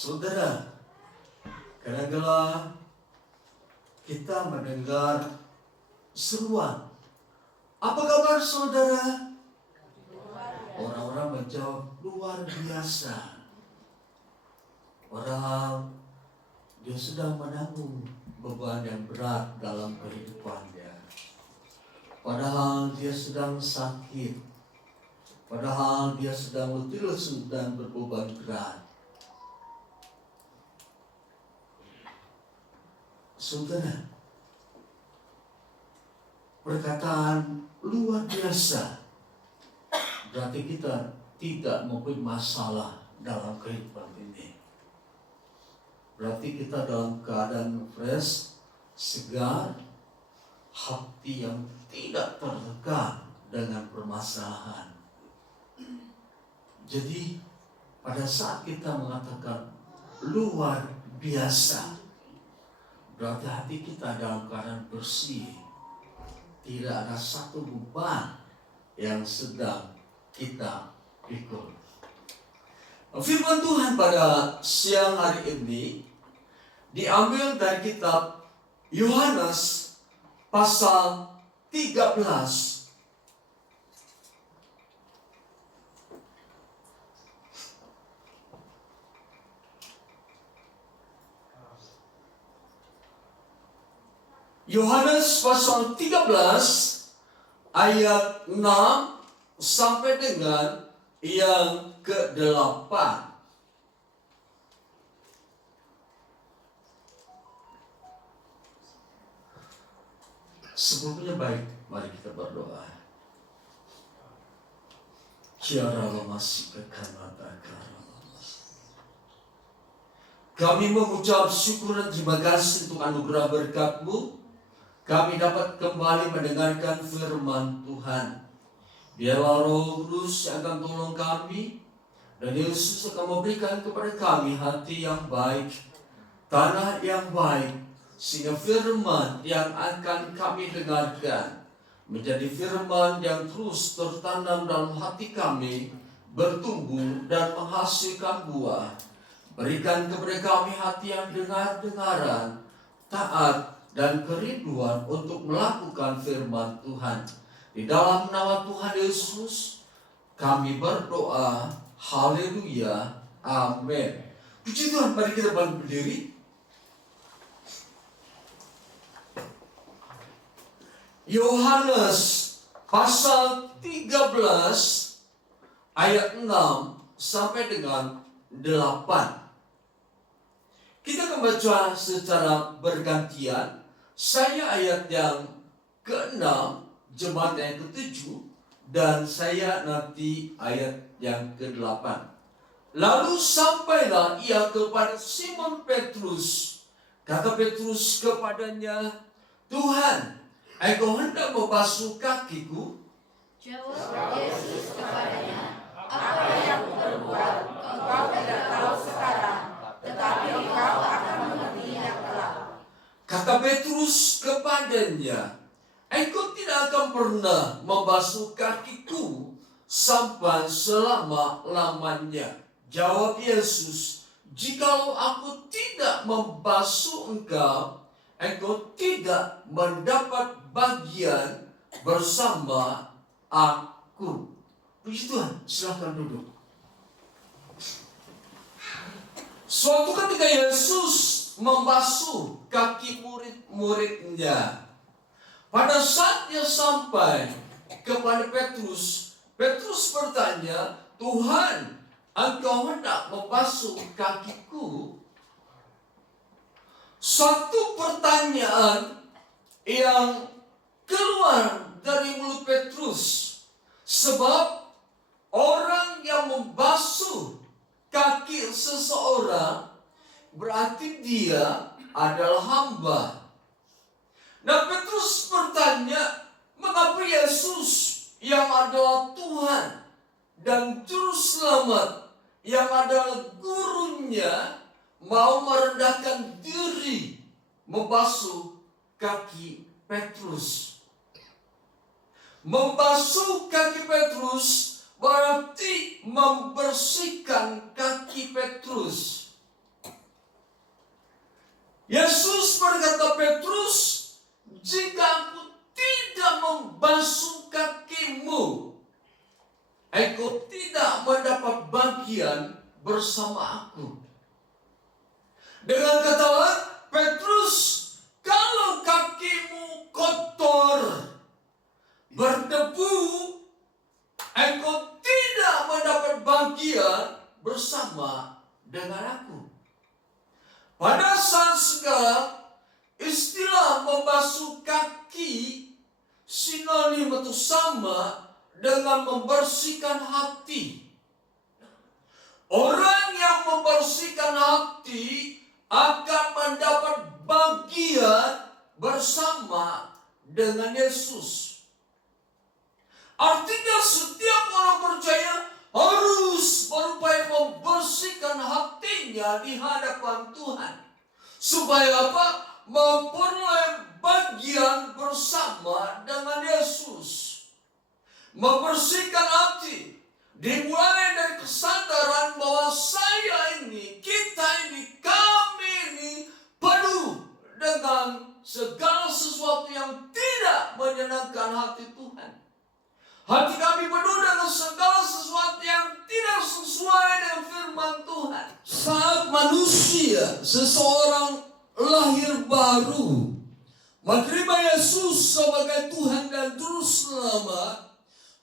Saudara, kadang-kala kita mendengar seruan, "Apa kabar saudara?" Orang-orang menjawab, "Luar biasa." Padahal dia sedang menanggung beban yang berat dalam kehidupannya. Padahal dia sedang sakit. Padahal dia sedang letih lesu dan berbeban berat. Saudara, perkataan luar biasa berarti kita tidak mempunyai masalah dalam kehidupan ini. Berarti kita dalam keadaan fresh, segar, hati yang tidak tertekan dengan permasalahan. Jadi pada saat kita mengatakan luar biasa, berarti hati kita dalam keadaan bersih. Tidak ada satu beban yang sedang kita pikul. Firman Tuhan pada siang hari ini diambil dari kitab Yohanes pasal 13. Yohanes pasal 13 ayat 6 sampai dengan yang ke-8. Sebelumnya baik, mari kita berdoa. Kami mengucap syukur dan terima kasih untuk anugerah berkat-Mu. Kami dapat kembali mendengarkan firman Tuhan. Biarlah Roh Kudus yang akan tolong kami, dan Yesus akan memberikan kepada kami hati yang baik, tanah yang baik, sehingga firman yang akan kami dengarkan menjadi firman yang terus tertanam dalam hati kami, bertumbuh dan menghasilkan buah. Berikan kepada kami hati yang dengar-dengaran, taat dan kerinduan untuk melakukan firman Tuhan. Di dalam nama Tuhan Yesus kami berdoa. Haleluya. Amin. Puji Tuhan, mari kita berdiri. Yohanes pasal 13 ayat 6 sampai dengan 8. Kita akan baca secara bergantian. Saya ayat yang ke-6, jemaat yang ke-7, dan saya nanti ayat yang ke-8. Lalu sampailah ia kepada Simon Petrus. Kata Petrus kepadanya, "Tuhan, engkau hendak membasuh kakiku?" Jawab Yesus kepadanya, "Apa yang berbuat engkau tidak tahu sekarang, tetapi engkau akan mengertinya kelak." Kata Petrus kepadanya, "Engkau tidak akan pernah membasuh kakiku sampai selama-lamanya." Jawab Yesus, "Jikalau aku tidak membasuh engkau, engkau tidak mendapat bagian bersama aku." Puji Tuhan, silakan duduk. Suatu ketika Yesus membasuh kaki murid-muridnya. Pada saat dia sampai kepada Petrus, Petrus bertanya, "Tuhan, engkau hendak membasuh kakiku?" Satu pertanyaan yang keluar dari mulut Petrus. Sebab orang yang membasuh kaki seseorang berarti dia adalah hamba. Nah, Petrus bertanya, mengapa Yesus yang adalah Tuhan dan Juru Selamat, yang adalah gurunya, mau merendahkan diri membasuh kaki Petrus. Membasuh kaki Petrus berarti membersihkan kaki Petrus. engkau tidak mendapat bagian bersama aku. Dengan kata lain, Petrus, kalau kakimu kotor, berdebu, engkau tidak mendapat bagian bersama dengan aku. Pada saat sekarang, istilah membasuh kaki sinonim atau sama dengan membersihkan hati. Orang yang membersihkan hati akan mendapat bagian bersama dengan Yesus. Artinya setiap orang percaya harus berupaya membersihkan hatinya di hadapan Tuhan. Supaya apa? Memperoleh bagian bersama dengan Yesus. Membersihkan hati dimulai dari kesadaran bahwa saya ini, kita ini, kami ini penuh dengan segala sesuatu yang tidak menyenangkan hati Tuhan. Hati kami penuh dengan segala sesuatu yang tidak sesuai dengan firman Tuhan. Saat manusia, seseorang lahir baru, menerima Yesus sebagai Tuhan dan Juru Selamat,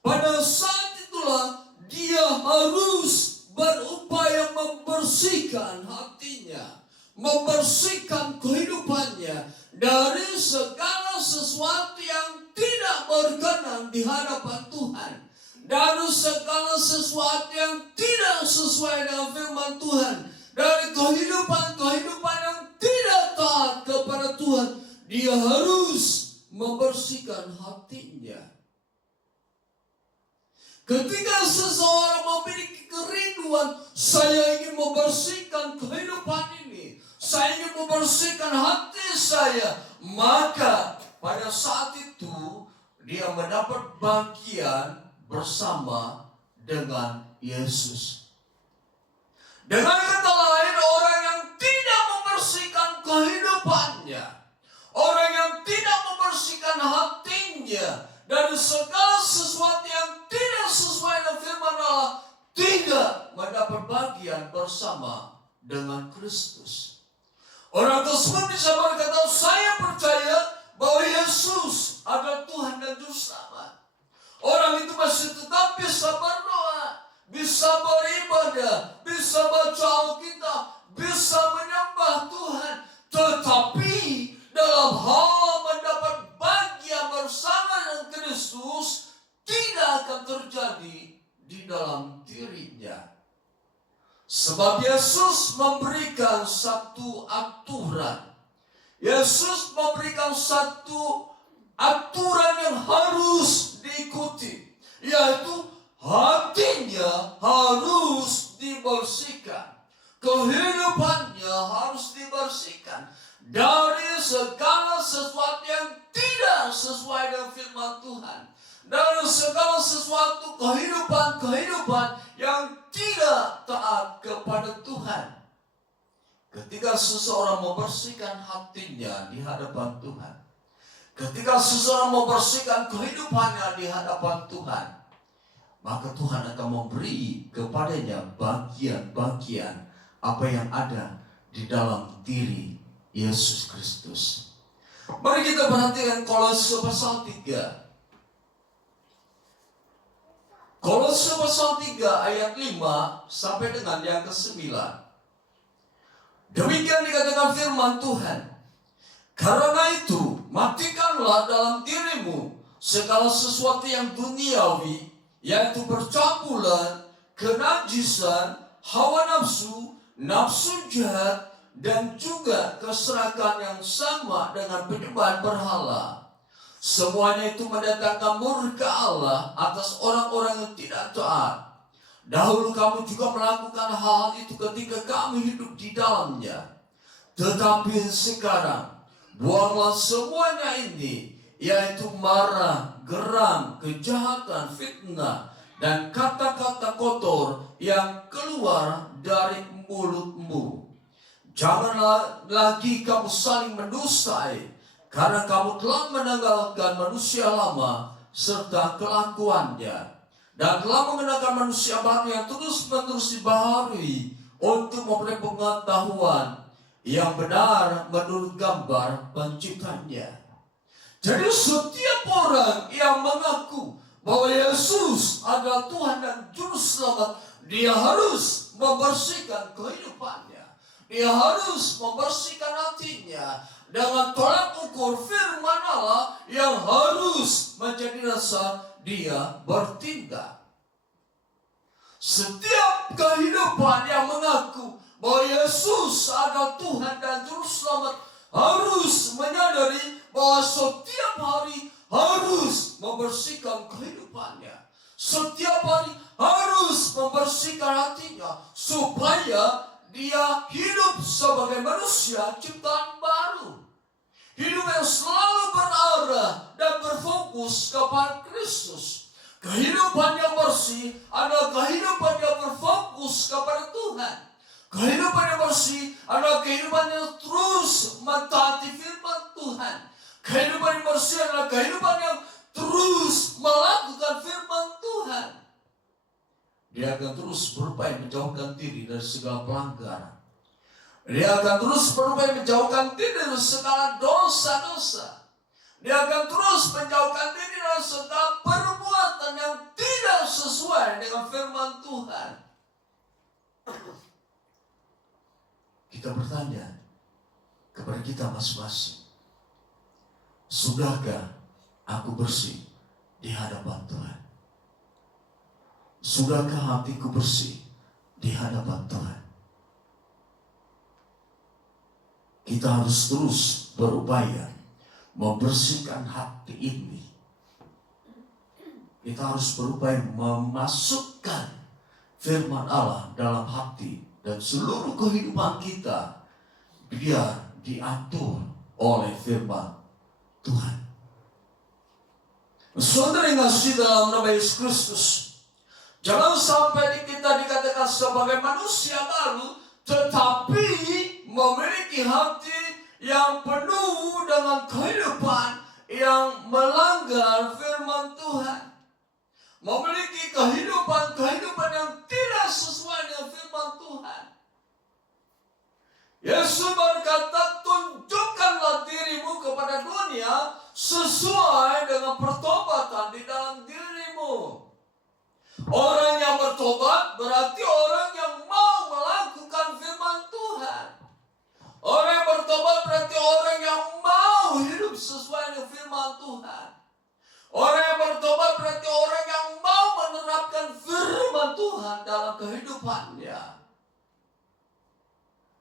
pada saat itulah dia harus berupaya membersihkan hatinya, membersihkan kehidupannya dari segala sesuatu yang tidak berkenan di hadapan Tuhan, dari segala sesuatu yang tidak sesuai dengan firman Tuhan, dari kehidupan yang tidak taat kepada Tuhan. Dia harus membersihkan hatinya. Ketika seseorang memiliki kerinduan, saya ingin membersihkan kehidupan ini, saya ingin membersihkan hati saya, maka pada saat itu dia mendapat bagian bersama dengan Yesus. Dengan kata lain, orang yang tidak membersihkan kehidupannya, orang yang tidak membersihkan hatinya dari segala sesuatu yang tidak sesuai dengan firman Allah, tidak mendapat bagian bersama dengan Kristus. Orang tersebut bisa berkata, saya percaya bahwa Yesus adalah Tuhan dan Juru Selamat. Orang itu masih tetap bisa berdoa, bisa beribadah, bisa baca Alkitab, bisa menyembah Tuhan. Tetapi dalam hal mendapat bagian bersama dengan Kristus, tidak akan terjadi di dalam dirinya. Sebab Yesus memberikan satu aturan. Yesus memberikan satu aturan yang harus diikuti, yaitu hatinya harus dibersihkan, kehidupannya harus dibersihkan dari segala sesuatu yang tidak sesuai dengan firman Tuhan, dari segala sesuatu kehidupan yang tidak taat kepada Tuhan. Ketika seseorang membersihkan hatinya di hadapan Tuhan, ketika seseorang membersihkan kehidupannya di hadapan Tuhan, maka Tuhan akan memberi kepadanya bagian-bagian apa yang ada di dalam diri Yesus Kristus. Mari kita perhatikan Kolose pasal 3. Kolose pasal 3 ayat 5 sampai dengan yang ke-9. Demikian dikatakan firman Tuhan. Karena itu, matikanlah dalam dirimu segala sesuatu yang duniawi, yaitu percampuran, kenajisan, hawa nafsu, nafsu jahat, dan juga keserakahan yang sama dengan penyembahan berhala. Semuanya itu mendatangkan murka Allah atas orang-orang yang tidak taat. Dahulu kamu juga melakukan hal itu ketika kamu hidup di dalamnya. Tetapi sekarang, buanglah semuanya ini, yaitu marah, geram, kejahatan, fitnah, dan kata-kata kotor yang keluar dari mulutmu. Janganlah lagi kamu saling mendustai, karena kamu telah meninggalkan manusia lama serta kelakuannya. dan telah mengenakan manusia baru yang terus-menerus dibaharui untuk memperoleh pengetahuan yang benar menurut gambar penciptanya. Jadi setiap orang yang mengaku bahwa Yesus adalah Tuhan dan Juru Selamat, dia harus membersihkan kehidupannya. Dia harus membersihkan hatinya dengan tolak ukur firman Allah yang harus menjadi dasar dia bertindak. Setiap kehidupan yang mengaku bahwa Yesus adalah Tuhan dan Juru Selamat harus menyadari bahwa setiap hari harus membersihkan kehidupannya. Setiap hari harus membersihkan hatinya supaya dia hidup sebagai manusia ciptaan baru. Hidup yang selalu berarah dan berfokus kepada Kristus. Kehidupan yang bersih adalah kehidupan yang berfokus kepada Tuhan. Kehidupan yang bersih adalah kehidupan yang terus mentaati firman Tuhan. Kehidupan yang bersih adalah kehidupan yang terus melakukan firman Tuhan. Dia akan terus berupaya menjauhkan diri dari segala pelanggaran. Dia akan terus berupaya menjauhkan diri dari segala dosa-dosa. Dia akan terus menjauhkan diri dari segala perbuatan yang tidak sesuai dengan firman Tuhan. Kita bertanya kepada kita masing-masing, sudahkah aku bersih di hadapan Tuhan? Sudahkah hatiku bersih di hadapan Tuhan? Kita harus terus berupaya membersihkan hati ini. Kita harus berupaya memasukkan firman Allah dalam hati dan seluruh kehidupan kita biar diatur oleh firman Tuhan. Saudara yang kasih dalam nama Yesus Kristus, jangan sampai kita dikatakan sebagai manusia baru, tetapi memiliki hati yang penuh dengan kehidupan yang melanggar firman Tuhan. Memiliki kehidupan yang tidak sesuai dengan firman Tuhan. Yesus berkata, tunjukkanlah dirimu kepada dunia sesuai dengan pertobatan di dalam dirimu. Orang yang bertobat berarti orang yang mau melakukan firman Tuhan. Orang yang bertobat berarti orang yang mau hidup sesuai dengan firman Tuhan. Orang yang bertobat berarti orang yang mau menerapkan firman Tuhan dalam kehidupannya.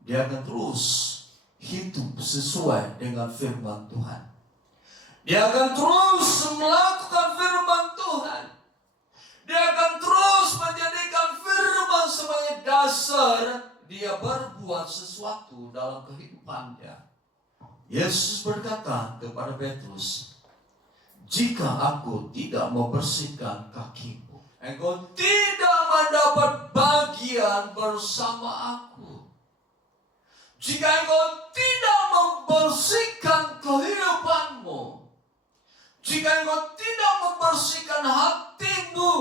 Dia akan terus hidup sesuai dengan firman Tuhan. Dia akan terus melakukan firman Tuhan. Dia akan terus menjadikan firman sebagai dasar dia berbuat sesuatu dalam kehidupannya. Yesus berkata kepada Petrus, jika aku tidak membersihkan kakimu, engkau tidak mendapat bagian bersama aku. Jika engkau tidak membersihkan kehidupanmu, jika engkau tidak membersihkan hatimu,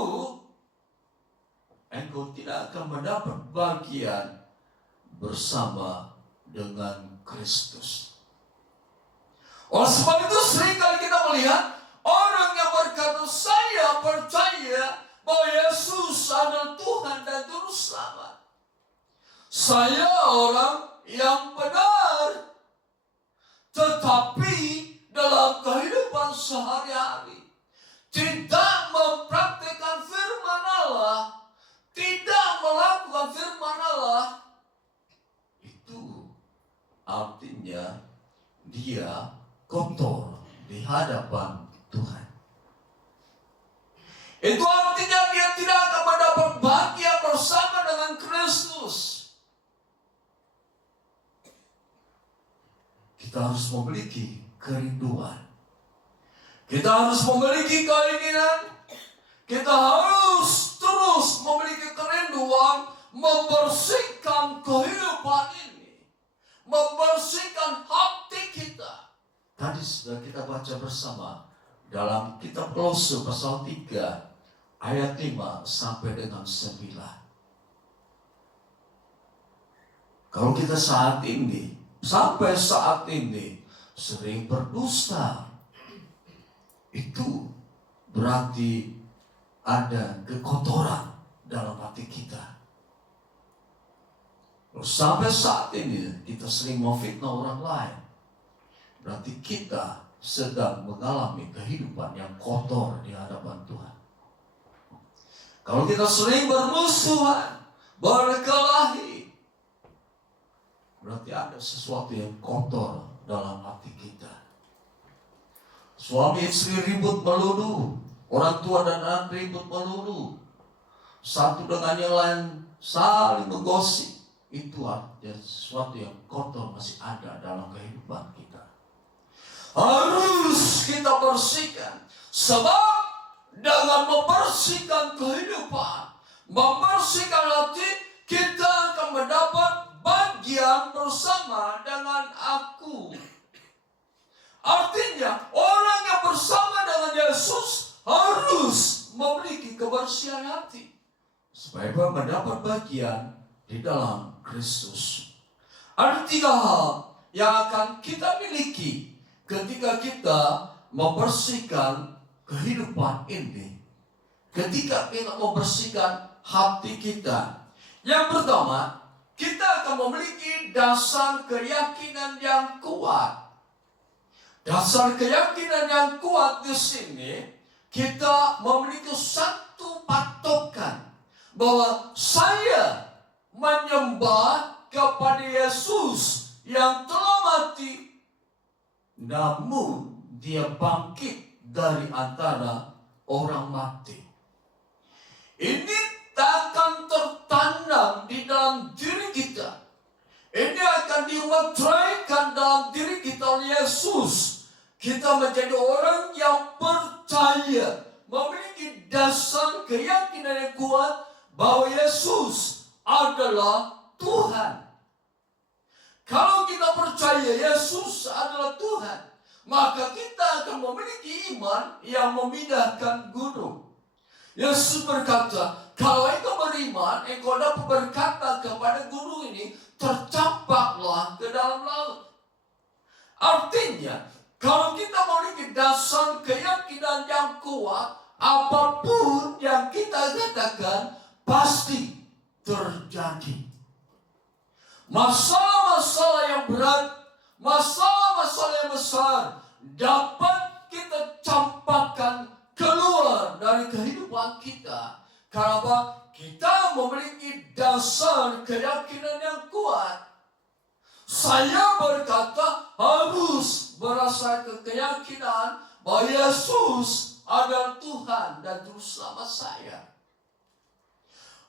engkau tidak akan mendapat bagian bersama dengan Kristus. Oleh sebab itu seringkali kita melihat orang yang berkata, saya percaya bahwa Yesus adalah Tuhan dan Juru Selamat. Saya orang yang benar, tetapi dalam kehidupan sehari-hari tidak mempraktikkan firman Allah, tidak melakukan firman Allah, itu artinya dia kotor di hadapan Tuhan. Itu artinya dia tidak akan mendapat bahagia bersama dengan Kristus. Kita harus memiliki kerinduan. Kita harus memiliki keinginan. Kita harus terus memiliki kerinduan membersihkan kehidupan ini. Membersihkan hati kita. Tadi sudah kita baca bersama dalam kitab Kolose pasal 3 ayat 5 sampai dengan 9. Kalau kita sampai saat ini sering berdusta, itu berarti ada kekotoran dalam hati kita. Sampai saat ini kita sering memfitnah orang lain, berarti kita sedang mengalami kehidupan yang kotor di hadapan Tuhan. Kalau kita sering bermusuhan, berkelahi, berarti ada sesuatu yang kotor dalam hati kita. Suami istri ribut melulu, orang tua dan anak ribut melulu, satu dengan yang lain saling menggosip. Itu artinya sesuatu yang kotor masih ada dalam kehidupan kita. Harus kita bersihkan, sebab dengan membersihkan kehidupan, membersihkan hati, kita akan mendapat bagian bersama dengan aku. Artinya orang yang bersama dengan Yesus harus memiliki kebersihan hati supaya mendapat bagian di dalam Kristus. Ada 3 hal yang akan kita miliki ketika kita membersihkan kehidupan ini, ketika kita membersihkan hati kita. Yang pertama, kita akan memiliki dasar keyakinan yang kuat. Dasar keyakinan yang kuat di sini, kita memiliki satu patokan bahwa saya menyembah kepada Yesus yang telah mati, namun dia bangkit dari antara orang mati. Ini akan tertanam di dalam diri kita. Ini akan dimeteraikan dalam diri kita oleh Yesus. Kita menjadi orang yang percaya, memiliki dasar keyakinan yang kuat bahwa Yesus adalah Tuhan. Kalau kita percaya Yesus adalah Tuhan, maka kita akan memiliki iman yang memindahkan gunung. Yesus berkata, kalau engkau beriman, engkau dapat berkata kepada gunung ini, tercampaklah ke dalam laut. Artinya, kalau kita memiliki dasar keyakinan yang kuat, apapun yang kita katakan pasti terjadi. Masalah-masalah yang berat, masalah-masalah yang besar dapat kita campakkan keluar dari kehidupan kita. Karena kita memiliki dasar keyakinan yang kuat. Saya berkata harus berdasarkan keyakinan bahwa Yesus adalah Tuhan dan Juru Selamat saya.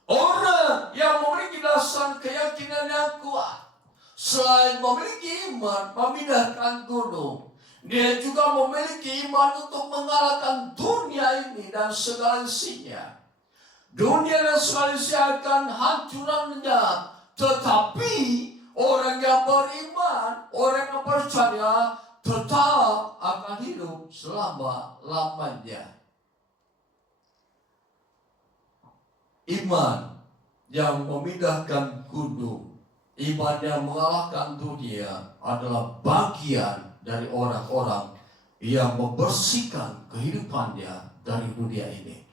Orang yang memiliki dasar keyakinan yang kuat, selain memiliki iman memindahkan gunung, dia juga memiliki iman untuk mengalahkan dunia ini dan segala isinya. Dunia dan segala isinya akan hancur dan lenyap, tetapi orang yang beriman, orang yang percaya tetap akan hidup selama-lamanya. Iman yang memindahkan gunung, iman yang mengalahkan dunia adalah bagian dari orang-orang yang membersihkan kehidupannya dari dunia ini.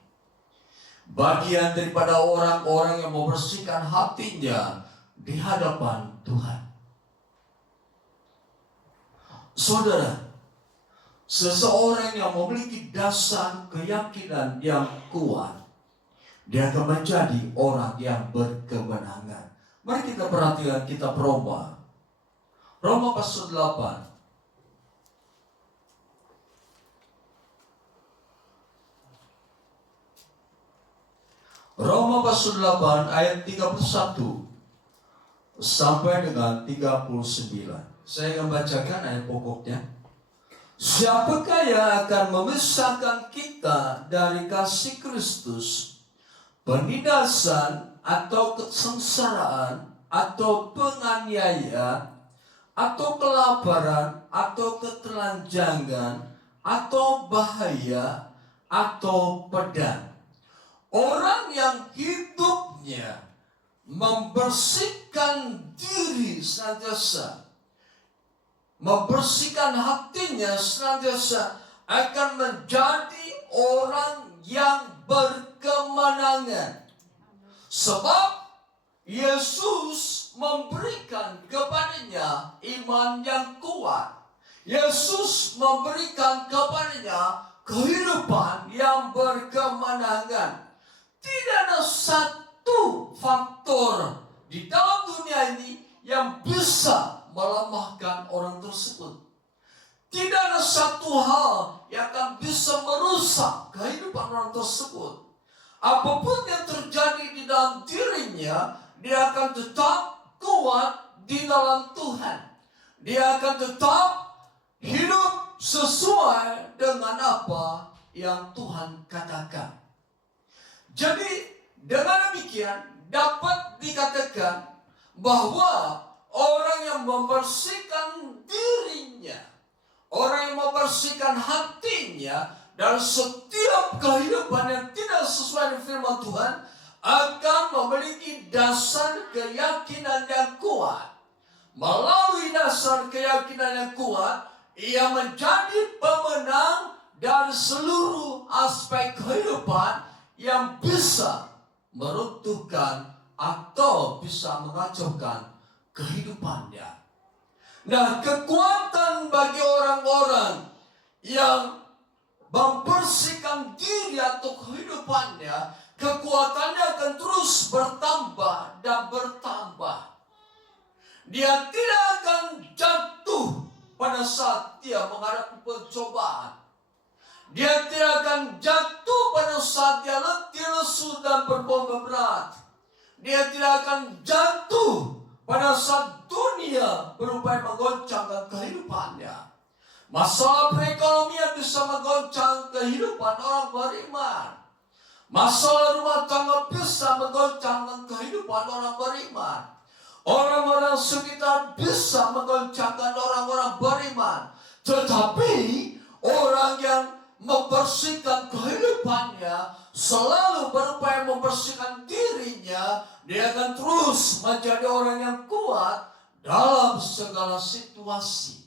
Bagian daripada orang-orang yang membersihkan hatinya di hadapan Tuhan. Saudara, seseorang yang memiliki dasar keyakinan yang kuat, dia akan menjadi orang yang berkemenangan. Mari kita perhatikan kitab Roma. Roma pasal 8. Roma pasal 8 ayat 31 sampai dengan 39. Saya akan bacakan ayat pokoknya. Siapakah yang akan memisahkan kita dari kasih Kristus? Penindasan atau kesengsaraan atau penganiayaan atau kelaparan atau ketelanjangan atau bahaya atau pedang. Orang yang hidupnya membersihkan diri senantiasa, membersihkan hatinya senantiasa, akan menjadi orang yang berkemenangan. Sebab Yesus memberikan kepadanya iman yang kuat. Yesus memberikan kepadanya kehidupan yang berkemenangan. Tidak ada satu faktor di dalam dunia ini yang bisa melemahkan orang tersebut. Tidak ada satu hal yang akan bisa merusak kehidupan orang tersebut. Apapun yang terjadi di dalam dirinya, dia akan tetap kuat di dalam Tuhan. Dia akan tetap hidup sesuai dengan apa yang Tuhan katakan. Jadi dengan demikian dapat dikatakan bahwa orang yang membersihkan dirinya, orang yang membersihkan hatinya dan setiap kehidupan yang tidak sesuai dengan firman Tuhan akan memiliki dasar keyakinan yang kuat. Melalui dasar keyakinan yang kuat, ia menjadi pemenang dari seluruh aspek kehidupan yang bisa meruntuhkan atau bisa mengacaukan kehidupannya. Nah, kekuatan bagi orang-orang yang membersihkan diri atau kehidupannya, kekuatannya akan terus bertambah dan bertambah. Dia tidak akan jatuh pada saat dia menghadapi pencobaan. Dia tidak akan jatuh pada saat dia letih, lesu, dan berbobot berat. Dia tidak akan jatuh pada saat dunia berupaya menggoncangkan kehidupannya. Masalah perekonomian bisa menggoncang kehidupan orang beriman. Masalah rumah tangga bisa menggoncangkan kehidupan orang beriman. Orang-orang sekitar bisa menggoncangkan orang-orang beriman. Tetapi orang yang membersihkan kehidupannya, selalu berupaya membersihkan dirinya, dia akan terus menjadi orang yang kuat dalam segala situasi.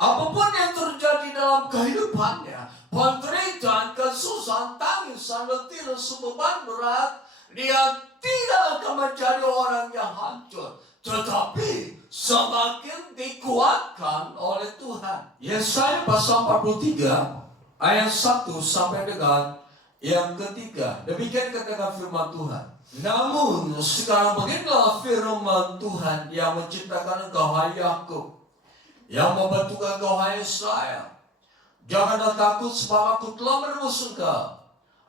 Apapun yang terjadi dalam kehidupannya, penderitaan, kesusahan, tangisan, letih, lesu, beban berat, dia tidak akan menjadi orang yang hancur, tetapi semakin dikuatkan oleh Tuhan. Yesaya pasal 43 ayat 1 sampai dengan yang ketiga. Demikian katakan firman Tuhan. Namun sekarang beginilah firman Tuhan yang menciptakan engkau, hai Yakub, yang membentuk engkau, hai Israel. Janganlah takut, sebab aku telah menebus engkau.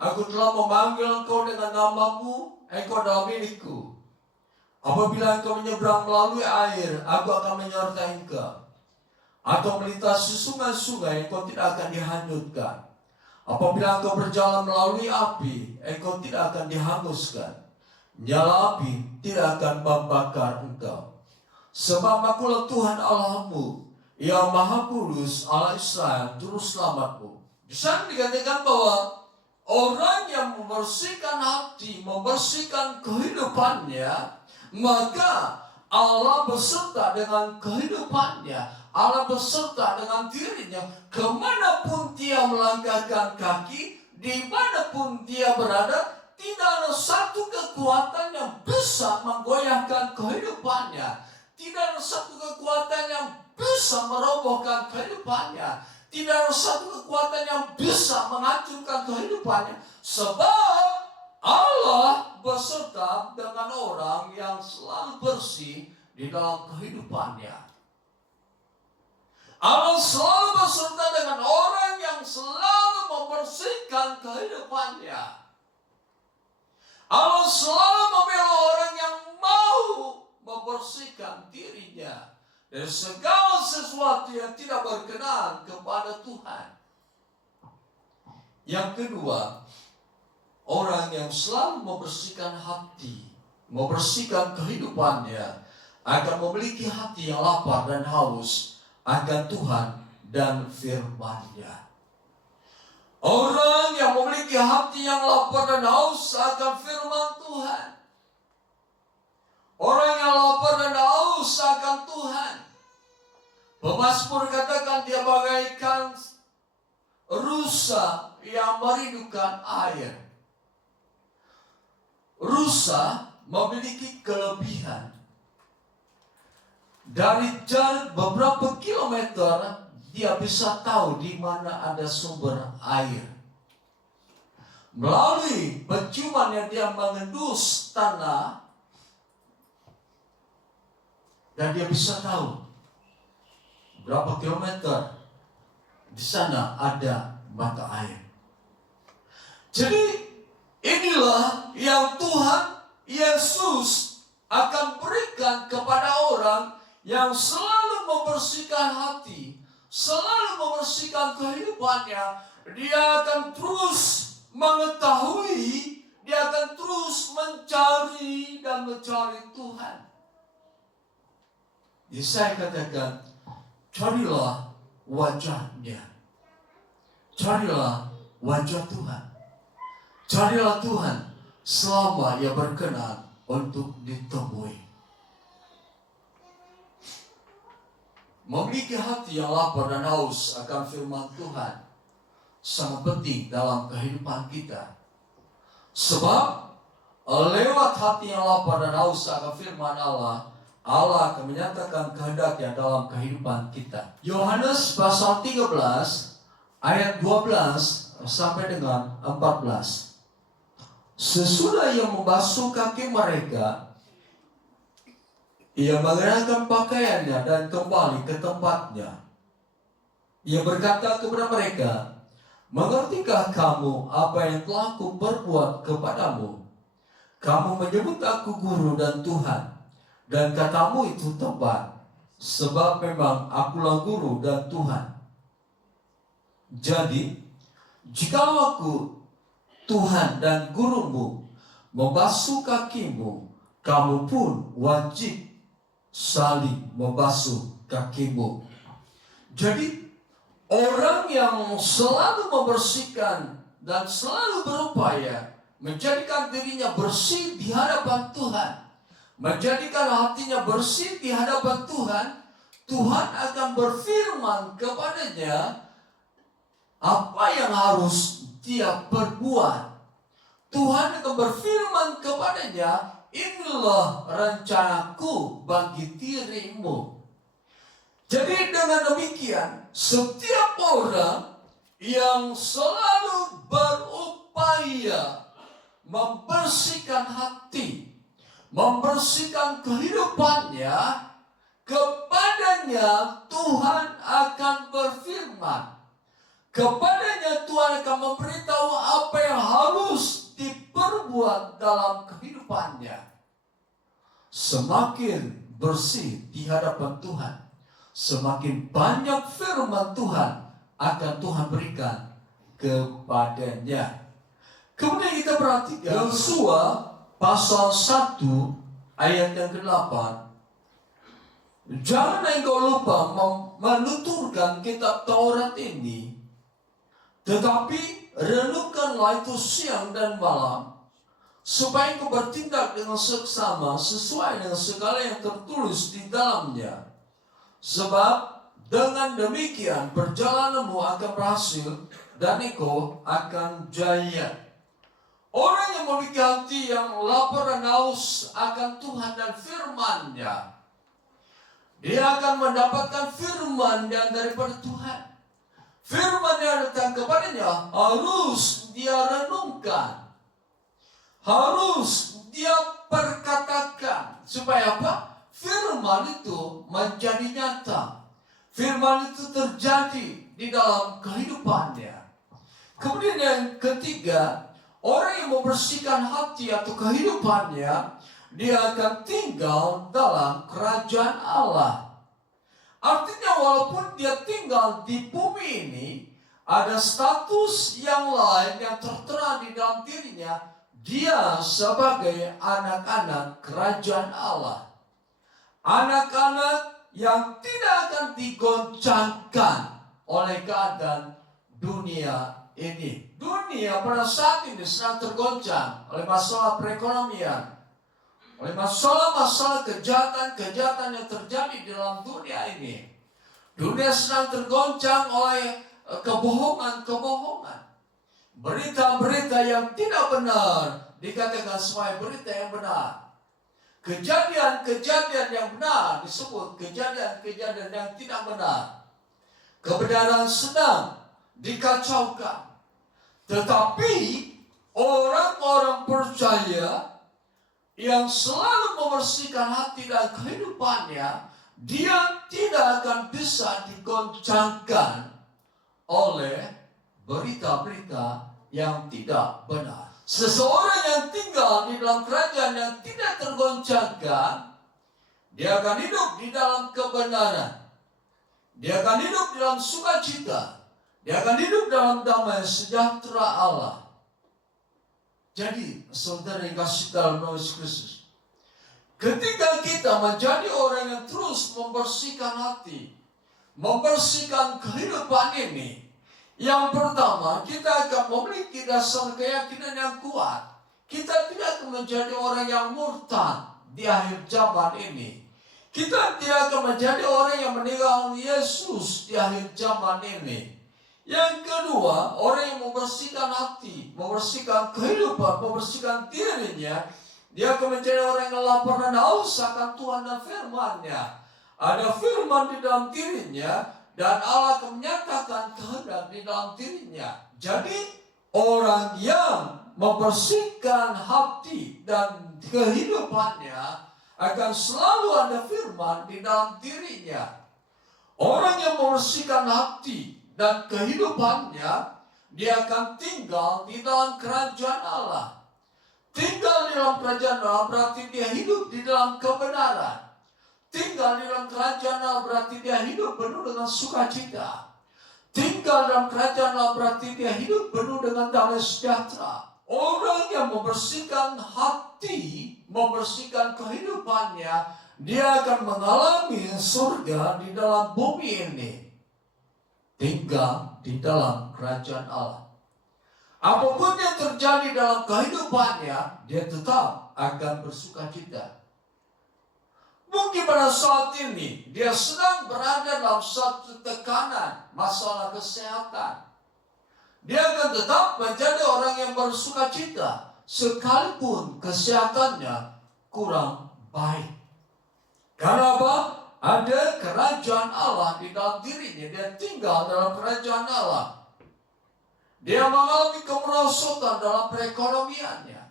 Aku telah memanggil engkau dengan namamu, engkau adalah milikku. Apabila engkau menyeberang melalui air, aku akan menyertai engkau. Atau melintasi sungai-sungai, engkau tidak akan dihanyutkan. Apabila engkau berjalan melalui api, engkau tidak akan dihanguskan. Nyala api tidak akan membakar engkau. Sebab akulah Tuhan Allahmu, yang Maha Kudus, Allah Israel, Juru Selamatmu. Di sana dikatakan bahwa orang yang membersihkan hati, membersihkan kehidupannya, maka Allah beserta dengan kehidupannya. Allah beserta dengan dirinya. Kemanapun dia melangkahkan kaki, dimanapun dia berada, tidak ada satu kekuatan yang bisa menggoyahkan kehidupannya. Tidak ada satu kekuatan yang bisa merobohkan kehidupannya. Tidak ada satu kekuatan yang bisa menghancurkan kehidupannya. Sebab Allah beserta dengan orang yang selalu bersih di dalam kehidupannya. Allah selalu beserta dengan orang yang selalu membersihkan kehidupannya. Allah selalu membela orang yang mau membersihkan dirinya dari segala sesuatu yang tidak berkenan kepada Tuhan. Yang kedua, orang yang selalu membersihkan hati, membersihkan kehidupannya, akan memiliki hati yang lapar dan haus akan Tuhan dan firman-Nya. Orang yang memiliki hati yang lapar dan haus akan firman Tuhan. Orang yang lapar dan haus akan Tuhan. Pemazmur katakan dia bagaikan rusa yang merindukan air. Rusa memiliki kelebihan. Dari jarak beberapa kilometer, dia bisa tahu di mana ada sumber air. Melalui penciuman yang dia mengendus tanah, dan dia bisa tahu berapa kilometer di sana ada mata air. Jadi inilah yang Tuhan Yesus akan berikan kepada orang yang selalu membersihkan hati, selalu membersihkan kehidupannya. Dia akan terus mengetahui, dia akan terus mencari dan mencari Tuhan. Jadi saya katakan, carilah wajahnya. Carilah wajah Tuhan. Carilah Tuhan selama ia berkenan untuk ditemui. Memiliki hati yang lapar dan haus akan firman Tuhan sangat penting dalam kehidupan kita. Sebab lewat hati yang lapar dan haus akan firman Allah, Allah akan menyatakan kehendaknya dalam kehidupan kita. Yohanes pasal 13 ayat 12 sampai dengan 14. Sesudah ia membasuh kaki mereka, ia mengenakan pakaiannya dan kembali ke tempatnya. Ia berkata kepada mereka, mengertikah kamu apa yang telah kuperbuat kepadamu? Kamu menyebut aku guru dan Tuhan, dan katamu itu tepat, sebab memang akulah guru dan Tuhan. Jadi, jikalau aku Tuhan dan gurumu membasuh kakimu, kamu pun wajib saling membasuh kakimu. Jadi orang yang selalu membersihkan dan selalu berupaya menjadikan dirinya bersih di hadapan Tuhan, menjadikan hatinya bersih di hadapan Tuhan, Tuhan akan berfirman kepadanya apa yang harus dia perbuat. Tuhan akan berfirman kepadanya, inilah rencanaku bagi dirimu. Jadi dengan demikian, setiap orang yang selalu berupaya membersihkan hati, membersihkan kehidupannya, kepadanya Tuhan akan berfirman. Kepadanya Tuhan akan memberitahu apa yang harus diperbuat dalam kehidupannya. Semakin bersih di hadapan Tuhan, semakin banyak firman Tuhan akan Tuhan berikan kepadanya. Kemudian kita perhatikan Yosua pasal 1 ayat yang ke-8. Jangan engkau lupa menuturkan kitab Taurat ini, tetapi renungkanlah itu siang dan malam, supaya engkau bertindak dengan seksama sesuai dengan segala yang tertulis di dalamnya. Sebab dengan demikian perjalananmu akan berhasil dan engkau akan jaya. Orang yang memiliki hati yang lapar dan haus akan Tuhan dan firman-Nya, dia akan mendapatkan firman yang daripada Tuhan. Firman yang datang kepadanya harus dia renungkan, harus dia perkatakan. Supaya apa? Firman itu menjadi nyata. Firman itu terjadi di dalam kehidupannya. Kemudian yang ketiga, orang yang membersihkan hati atau kehidupannya, dia akan tinggal dalam kerajaan Allah. Artinya walaupun dia tinggal di bumi ini, ada status yang lain yang tertera di dalam dirinya. Dia sebagai anak-anak kerajaan Allah. Anak-anak yang tidak akan digoncangkan oleh keadaan dunia ini. Dunia pada saat ini sedang tergoncang oleh masalah perekonomian, oleh masalah-masalah kejahatan-kejahatan yang terjadi di dalam dunia ini. Dunia sedang tergoncang oleh kebohongan-kebohongan. Berita-berita yang tidak benar dikatakan sebagai berita yang benar. Kejadian-kejadian yang benar disebut kejadian-kejadian yang tidak benar. Kebenaran sedang dikacaukan. Tetapi orang-orang percaya yang selalu membersihkan hati dan kehidupannya, dia tidak akan bisa digoncangkan oleh berita-berita yang tidak benar. Seseorang yang tinggal di dalam kerajaan yang tidak tergoncangkan, dia akan hidup di dalam kebenaran. Dia akan hidup di dalam sukacita. Dia akan hidup dalam damai sejahtera Allah. Jadi, saudara yang kasih dalam nama Yesus Kristus, ketika kita menjadi orang yang terus membersihkan hati, membersihkan kehidupan ini, yang pertama, kita akan memiliki dasar keyakinan yang kuat. Kita tidak akan menjadi orang yang murtad di akhir zaman ini. Kita tidak akan menjadi orang yang meninggal Yesus di akhir zaman ini. Yang kedua, orang yang membersihkan hati, membersihkan kehidupan, membersihkan dirinya, dia akan menjadi orang yang lapar dan haus akan Tuhan dan firman-Nya. Ada firman di dalam dirinya, dan Allah akan menyatakan kehendak di dalam dirinya. Jadi, orang yang membersihkan hati dan kehidupannya akan selalu ada firman di dalam dirinya. Orang yang membersihkan hati dan kehidupannya, dia akan tinggal di dalam kerajaan Allah. Tinggal di dalam kerajaan Allah berarti dia hidup di dalam kebenaran. Tinggal di dalam kerajaan Allah berarti dia hidup penuh dengan sukacita. Tinggal dalam kerajaan Allah berarti dia hidup penuh dengan damai sejahtera. Orang yang membersihkan hati, membersihkan kehidupannya, dia akan mengalami surga di dalam bumi ini. Tinggal di dalam kerajaan Allah. Apapun yang terjadi dalam kehidupannya, dia tetap akan bersukacita. Mungkin pada saat ini dia sedang berada dalam satu tekanan masalah kesehatan. Dia akan tetap menjadi orang yang bersukacita sekalipun kesehatannya kurang baik. Karena apa? Ada kerajaan Allah di dalam dirinya. Dia tinggal dalam kerajaan Allah. Dia mengalami kemerosotan dalam perekonomiannya.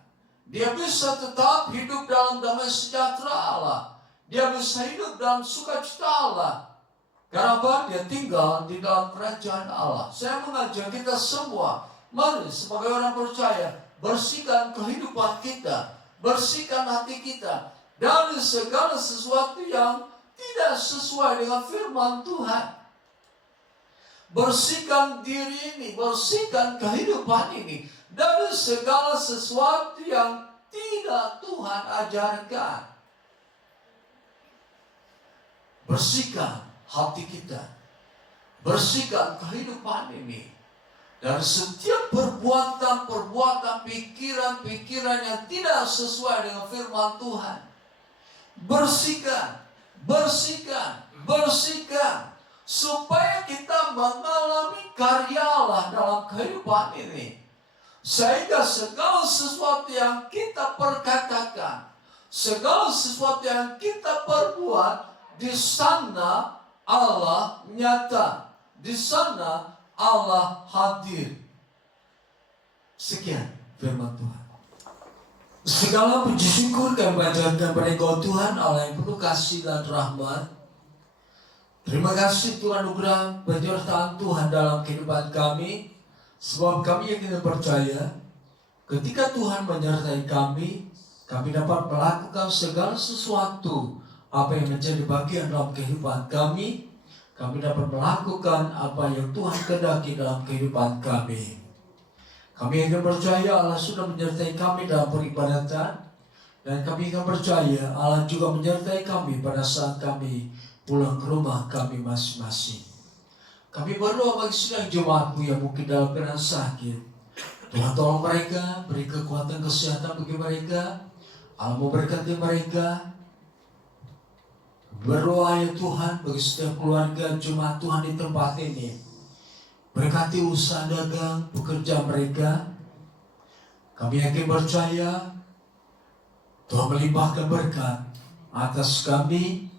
Dia bisa tetap hidup dalam damai sejahtera Allah. Dia bisa hidup dalam sukacita Allah. Karena apa? Dia tinggal di dalam kerajaan Allah. Saya mengajak kita semua, mari sebagai orang percaya, bersihkan kehidupan kita, bersihkan hati kita dari segala sesuatu yang tidak sesuai dengan firman Tuhan. Bersihkan diri ini, bersihkan kehidupan ini dari segala sesuatu yang tidak Tuhan ajarkan. Bersihkan hati kita, bersihkan kehidupan ini dari setiap perbuatan-perbuatan, pikiran-pikiran yang tidak sesuai dengan firman Tuhan. Bersihkan, bersihkan, bersihkan, supaya kita mengalami karya Allah dalam kehidupan ini. Sehingga segala sesuatu yang kita perkatakan, segala sesuatu yang kita perbuat, di sana Allah nyata, di sana Allah hadir. Sekian firman Tuhan. Segala puji syukur kami panjatkan kepada Engkau Tuhan Allah yang penuh kasih dan rahmat. Terima kasih Tuhan anugerah penyertaan Tuhan dalam kehidupan kami. Sebab kami yakin dan percaya ketika Tuhan menyertai kami dapat melakukan segala sesuatu apa yang menjadi bagian dalam kehidupan kami. Kami dapat melakukan apa yang Tuhan kehendaki dalam kehidupan kami. Kami akan percaya Allah sudah menyertai kami dalam peribadatan. Dan kami akan percaya Allah juga menyertai kami pada saat kami pulang ke rumah kami masing-masing. Kami berdoa bagi sedang jemaatmu yang mungkin dalam keadaan sakit. Tuhan tolong mereka, beri kekuatan kesehatan bagi mereka. Allah memberkati mereka. Berdoa ya Tuhan bagi setiap keluarga jemaat Tuhan di tempat ini. Berkati usaha dagang, pekerja mereka. Kami yakin percaya Tuhan melimpahkan berkat atas kami,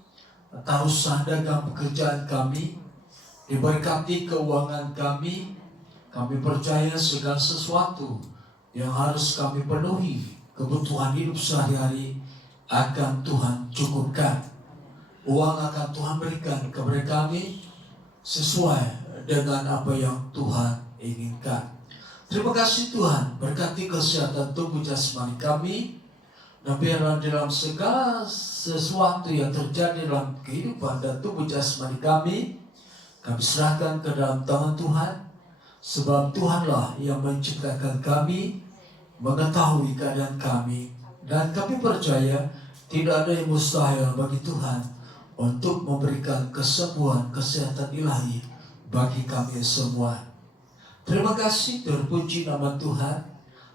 atas usaha dagang pekerjaan kami. Diberkati keuangan kami. Kami percaya segala sesuatu yang harus kami penuhi, kebutuhan hidup sehari-hari akan Tuhan cukupkan. Uang akan Tuhan berikan kepada kami sesuai dengan apa yang Tuhan inginkan. Terima kasih Tuhan, berkati kesehatan tubuh jasmani kami, dan biarlah dalam segala sesuatu yang terjadi dalam kehidupan dan tubuh jasmani kami serahkan ke dalam tangan Tuhan, sebab Tuhanlah yang menciptakan kami, mengetahui keadaan kami, dan kami percaya tidak ada yang mustahil bagi Tuhan untuk memberikan kesembuhan, kesehatan ilahi bagi kami semua. Terima kasih, terpuji nama Tuhan.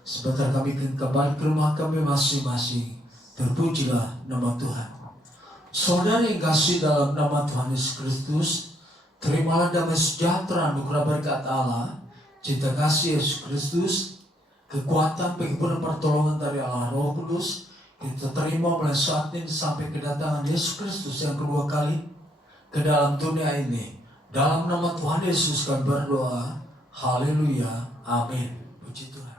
Sebentar kami kembali ke rumah kami masing-masing. Terpujilah nama Tuhan. Saudara yang kasih dalam nama Tuhan Yesus Kristus, terimalah damai sejahtera anugerah berkat Allah, cinta kasih Yesus Kristus, kekuatan penghiburan pertolongan dari Allah Roh Kudus, kita terima mulai saat ini sampai kedatangan Yesus Kristus yang kedua kali ke dalam dunia ini. Dalam nama Tuhan Yesus kami berdoa. Haleluya. Amin. Puji Tuhan.